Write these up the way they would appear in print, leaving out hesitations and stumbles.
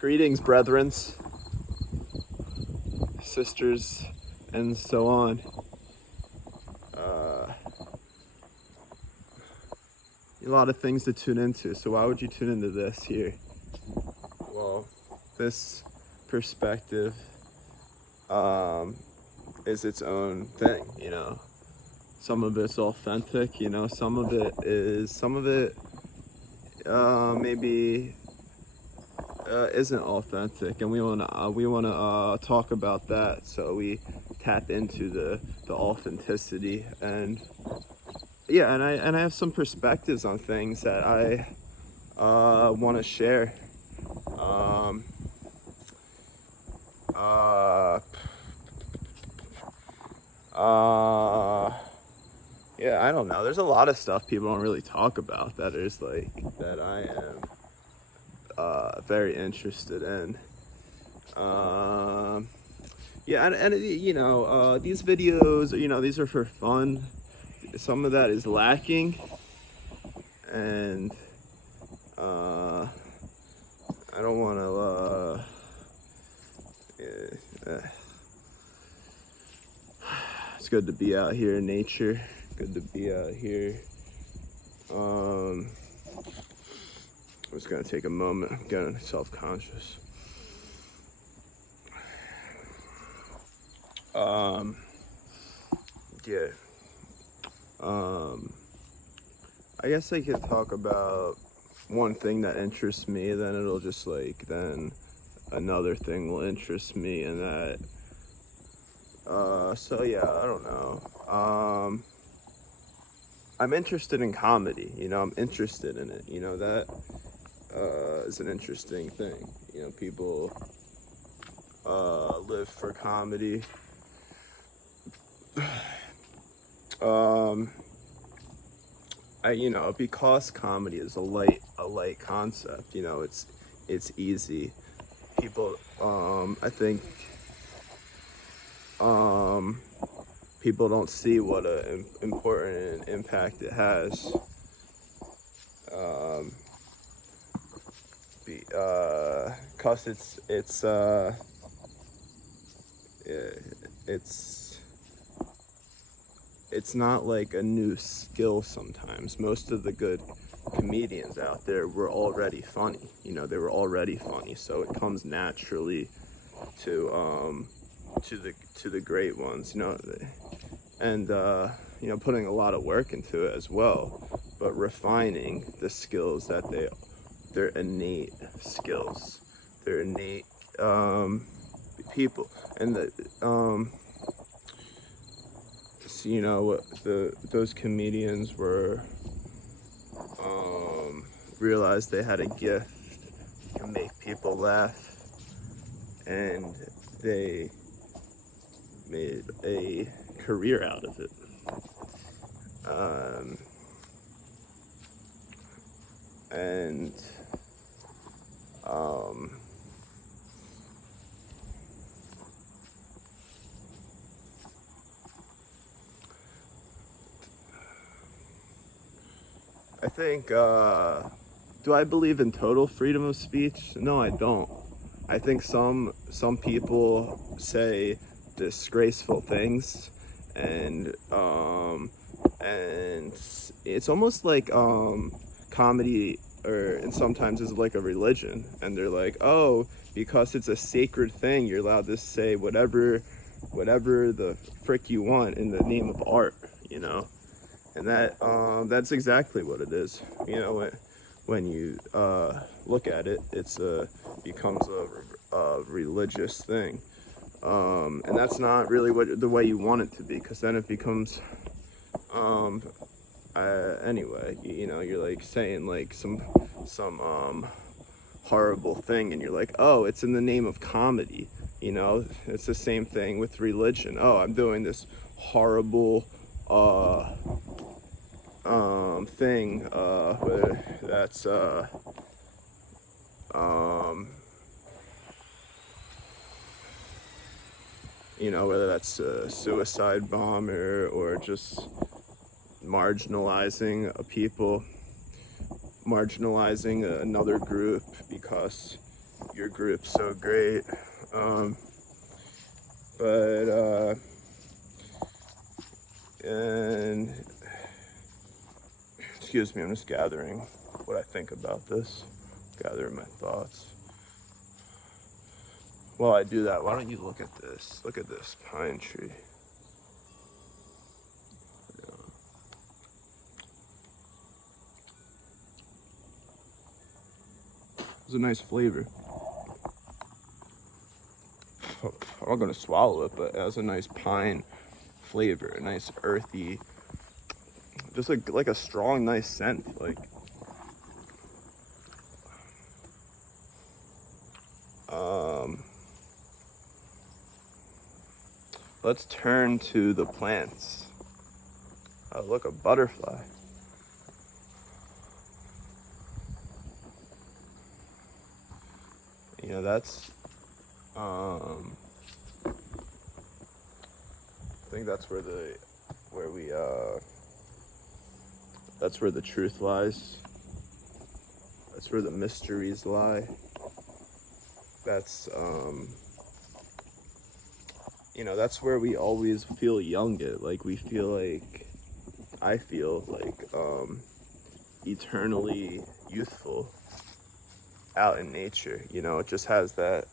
Greetings, brethren, sisters, and so on. A lot of things to tune into, so why would you tune into this here? Well, this perspective is its own thing, you know. Some of it's authentic, you know, some of it maybe isn't authentic, and we wanna talk about that. So we tap into the authenticity, and yeah, and I have some perspectives on things that I want to share. Um, uh, yeah, I don't know. There's a lot of stuff people don't really talk about that is like that I am very interested in. Yeah, and you know, these videos, you know, these are for fun. Some of that is lacking, and I don't want to. It's good to be out here in nature. Good to be out here. I'm just gonna take a moment. I'm getting self-conscious. Yeah. I guess I could talk about one thing that interests me, then it'll just like, then another thing will interest me, and that, so yeah, I don't know. I'm interested in comedy, you know, I'm interested in it, you know, that, is an interesting thing, you know, people, live for comedy. You know, because comedy is a light concept, you know, it's easy. People, I think, people don't see what an important impact it has. Cause it's it's not like a new skill sometimes. Most of the good comedians out there were already funny. You know, they were already funny, so it comes naturally to the great ones, you know, and you know, putting a lot of work into it as well, but refining the skills that they're innate skills, they're innate people, and you know, those comedians were realized they had a gift to make people laugh, and they made a career out of it. And I think, do I believe in total freedom of speech? No, I don't. I think some people say disgraceful things, and it's almost like comedy, or and sometimes it's like a religion, and they're like, oh, because it's a sacred thing, you're allowed to say whatever the frick you want in the name of art, you know. And that's exactly what it is, you know. When you look at it, it's becomes a religious thing, and that's not really the way you want it to be, because then it becomes anyway, you know, you're like saying like some horrible thing, and you're like, oh, it's in the name of comedy, you know. It's the same thing with religion. Oh, I'm doing this horrible thing that's you know, whether that's a suicide bomber or just marginalizing a people, marginalizing another group because your group so great. But and excuse me, I'm just gathering what I think about this, gathering my thoughts. While I do that, why don't you look at this? Look at this pine tree. It's a nice flavor. I'm not gonna swallow it, but it has a nice pine flavor, a nice earthy, just like a strong, nice scent. Like, let's turn to the plants. Oh, look, a butterfly. You know, that's, I think that's where that's where the truth lies. That's where the mysteries lie. That's, you know, that's where we always feel young at. Like, we feel like, I feel like, eternally youthful out in nature. You know, it just has that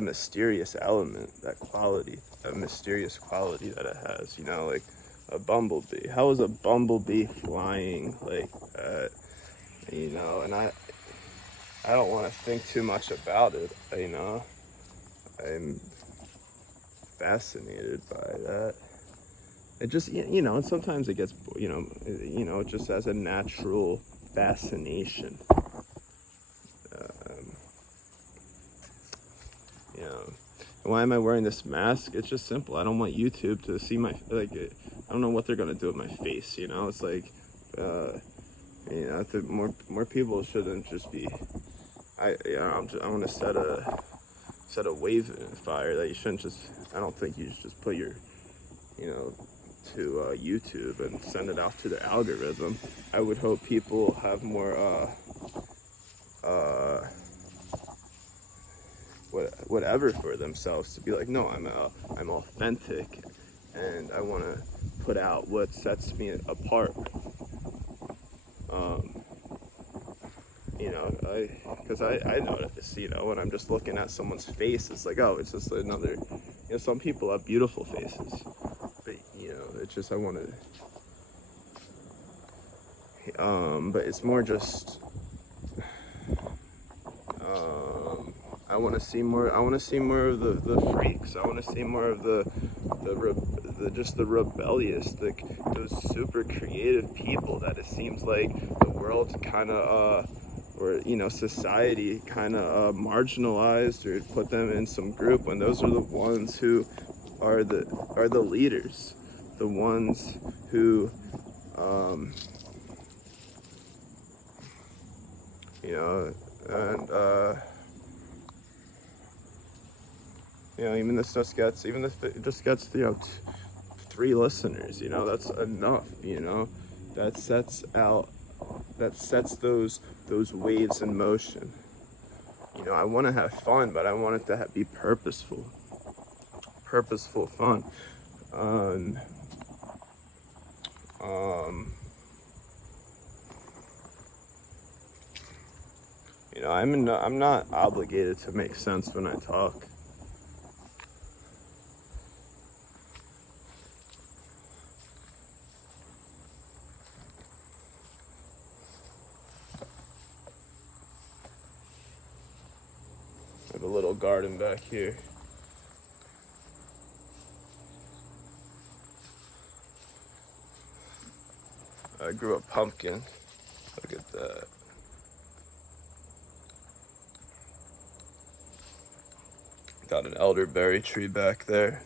mysterious element, that quality, that mysterious quality that it has, you know, like a bumblebee. How is a bumblebee flying like that? You know, and I don't want to think too much about it, you know. I'm fascinated by that. It just, you know, and sometimes it gets, you know, it just has a natural fascination. You know, why am I wearing this mask? It's just simple. I don't want YouTube to see my, like, I don't know what they're gonna do with my face. You know, it's like, you know, I think more people shouldn't just be. I want to set a wave fire that you shouldn't just. I don't think you should just put your, you know, to YouTube and send it off to the algorithm. I would hope people have more whatever for themselves to be like, no, I'm authentic, and I want to put out what sets me apart. You know, because I notice, you know, when I'm just looking at someone's face, it's like, oh, it's just another, you know, some people have beautiful faces, but, you know, it's just, I want to, but it's more just, I want to see more. I want to see more of the freaks. I want to see more of the rebellious, those super creative people that it seems like the world kind of, or, you know, society kind of marginalized or put them in some group, when those are the ones who are the leaders, the ones who, you know, and. You know, even if it just gets, you know, 3 listeners, you know, that's enough, you know, that sets those waves in motion. You know, I want to have fun, but I want it to be purposeful fun. You know, I'm not obligated to make sense when I talk. I have a little garden back here. I grew a pumpkin. Look at that. Got an elderberry tree back there.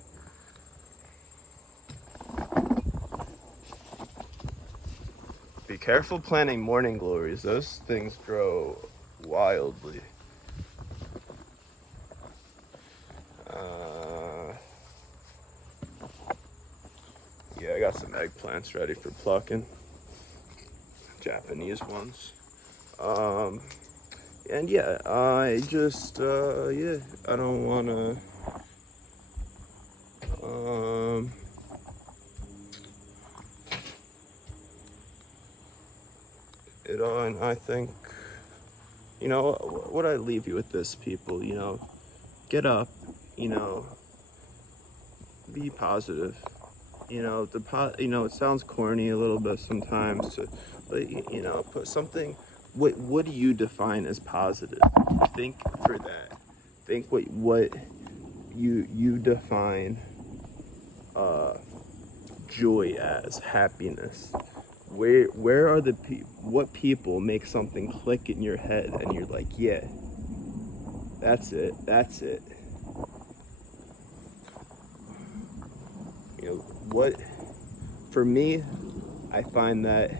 Be careful planting morning glories. Those things grow wildly. Yeah, I got some eggplants ready for plucking. Japanese ones. And yeah, I just yeah, I don't wanna um and I think, what I leave you with this, people, get up, you know, be positive. It sounds corny a little bit sometimes but put something. What do you define as positive? Think for that. Think what you define uh joy as, happiness. Where are what people make something click in your head and you're like, yeah, that's it. What for me, I find that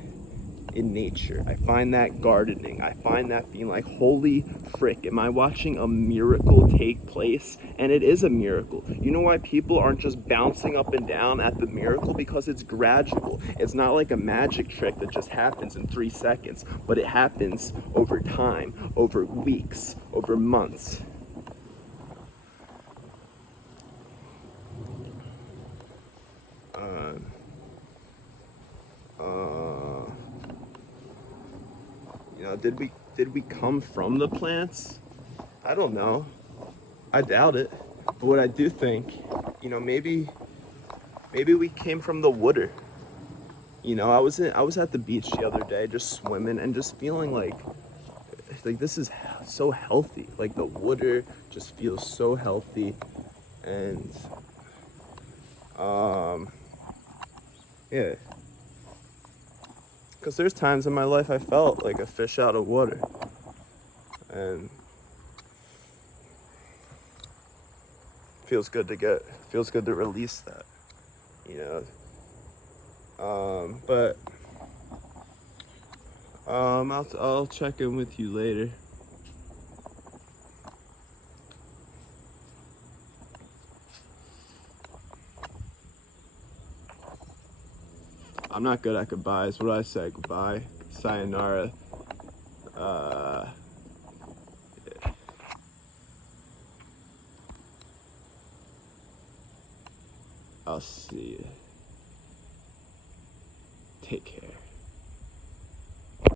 in nature. I find that gardening. I find that being like, holy frick, am I watching a miracle take place? And it is a miracle. You know why people aren't just bouncing up and down at the miracle? Because it's gradual. It's not like a magic trick that just happens in 3 seconds, but it happens over time, over weeks, over months. Uh, uh, did we come from the plants? I don't know. I doubt it. But what I do think, maybe we came from the water. I was at the beach the other day just swimming and just feeling like this is so healthy. Like the water just feels so healthy. And um yeah, cuz there's times in my life I felt like a fish out of water. And feels good to release that, you know. But I'll check in with you later. I'm not good at goodbyes. What do I say? Goodbye, sayonara. Uh, I'll see you. Take care.